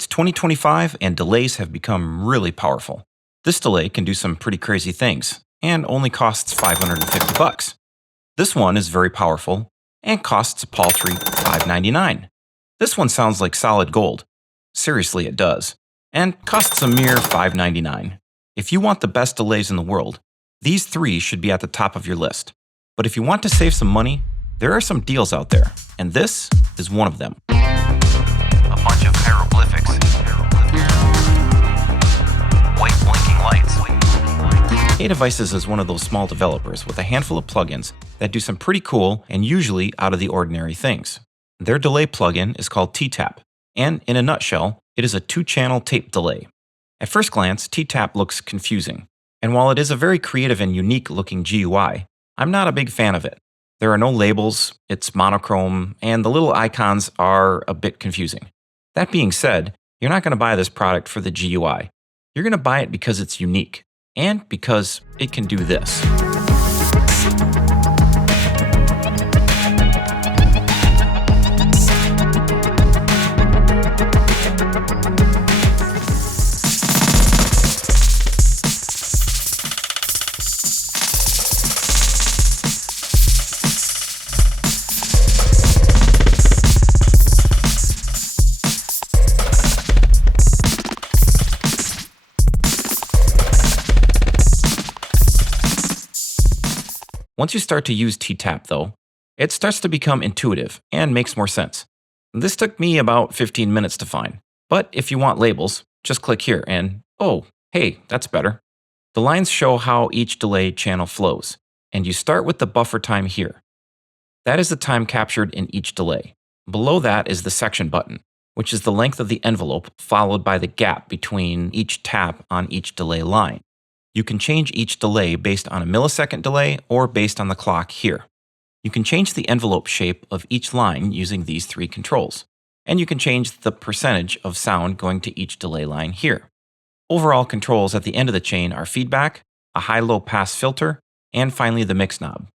It's 2025 and delays have become really powerful. This delay can do some pretty crazy things and only costs 550 bucks. This one is very powerful and costs a paltry $5.99. This one sounds like solid gold. Seriously, it does. And costs a mere $5.99. If you want the best delays in the world, these three should be at the top of your list. But if you want to save some money, there are some deals out there, and this is one of them. A bunch of hieroglyphics. White blinking lights. Ttap Devices is one of those small developers with a handful of plugins that do some pretty cool and usually out of the ordinary things. Their delay plugin is called Ttap, and in a nutshell, it is a 2-channel tape delay. At first glance, Ttap looks confusing, and while it is a very creative and unique looking GUI, I'm not a big fan of it. There are no labels, it's monochrome, and the little icons are a bit confusing. That being said, you're not going to buy this product for the GUI. You're going to buy it because it's unique, and because it can do this. Once you start to use Ttap, though, it starts to become intuitive and makes more sense. This took me about 15 minutes to find, but if you want labels, just click here and, oh, hey, that's better. The lines show how each delay channel flows, and you start with the buffer time here. That is the time captured in each delay. Below that is the section button, which is the length of the envelope followed by the gap between each tap on each delay line. You can change each delay based on a millisecond delay or based on the clock here. You can change the envelope shape of each line using these three controls, and you can change the percentage of sound going to each delay line here. Overall controls at the end of the chain are feedback, a high-low pass filter, and finally the mix knob.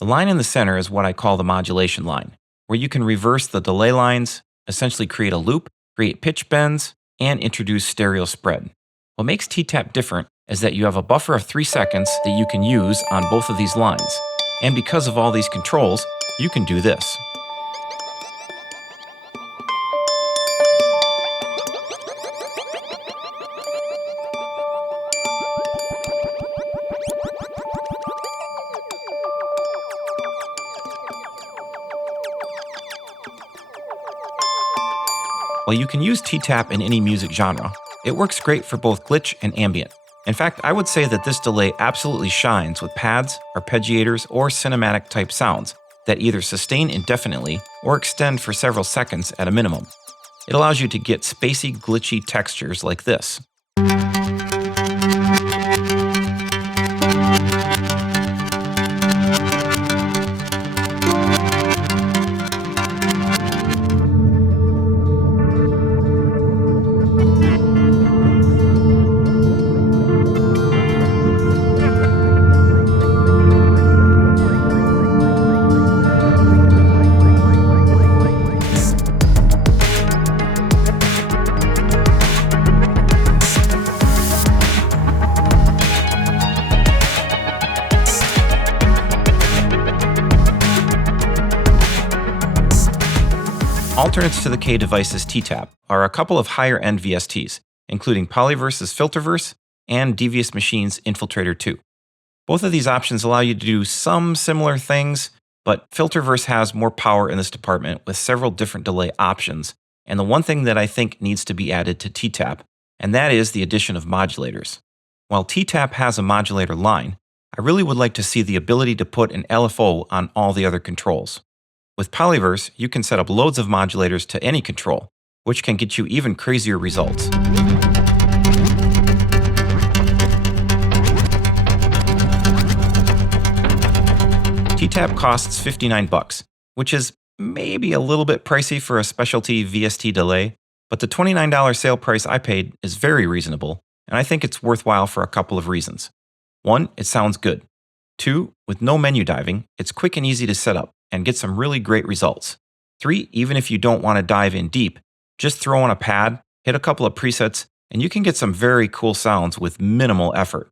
The line in the center is what I call the modulation line, where you can reverse the delay lines, essentially create a loop, create pitch bends, and introduce stereo spread. What makes Ttap different is that you have a buffer of 3 seconds that you can use on both of these lines. And because of all these controls, you can do this. While you can use Ttap in any music genre, it works great for both glitch and ambient. In fact, I would say that this delay absolutely shines with pads, arpeggiators, or cinematic type sounds that either sustain indefinitely or extend for several seconds at a minimum. It allows you to get spacey, glitchy textures like this. Alternates to the K Devices Ttap are a couple of higher-end VSTs, including Polyverse's Filterverse and Devious Machine's Infiltrator 2. Both of these options allow you to do some similar things, but Filterverse has more power in this department with several different delay options, and the one thing that I think needs to be added to Ttap, and that is the addition of modulators. While Ttap has a modulator line, I really would like to see the ability to put an LFO on all the other controls. With Polyverse, you can set up loads of modulators to any control, which can get you even crazier results. Ttap costs $59, which is maybe a little bit pricey for a specialty VST delay, But the $29 sale price I paid is very reasonable, and I think it's worthwhile for a couple of reasons. 1, it sounds good. 2, with no menu diving, it's quick and easy to set up and get some really great results. 3, even if you don't want to dive in deep, just throw on a pad, hit a couple of presets, and you can get some very cool sounds with minimal effort.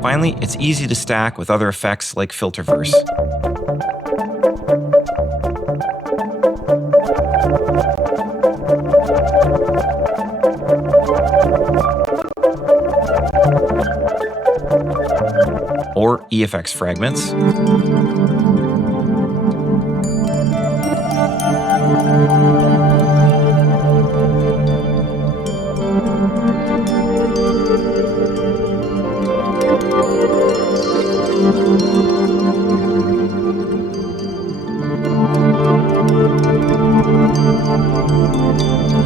Finally, it's easy to stack with other effects like Filterverse. Or EFX fragments.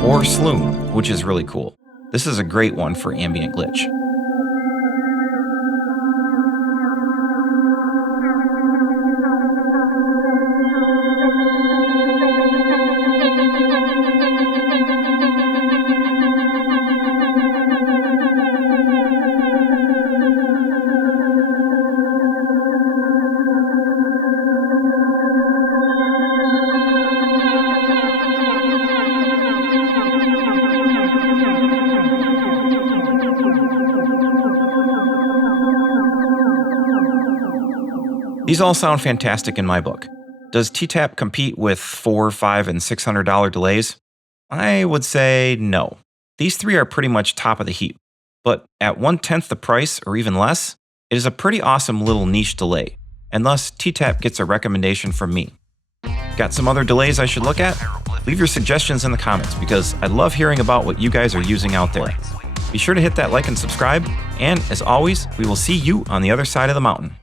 Or Sloom, which is really cool. This is a great one for ambient glitch. These all sound fantastic in my book. Does Ttap compete with $400, $500, and $600 delays? I would say no. These three are pretty much top of the heap. But at 1/10 the price or even less, it is a pretty awesome little niche delay, and thus Ttap gets a recommendation from me. Got some other delays I should look at? Leave your suggestions in the comments because I love hearing about what you guys are using out there. Be sure to hit that like and subscribe, and as always, we will see you on the other side of the mountain.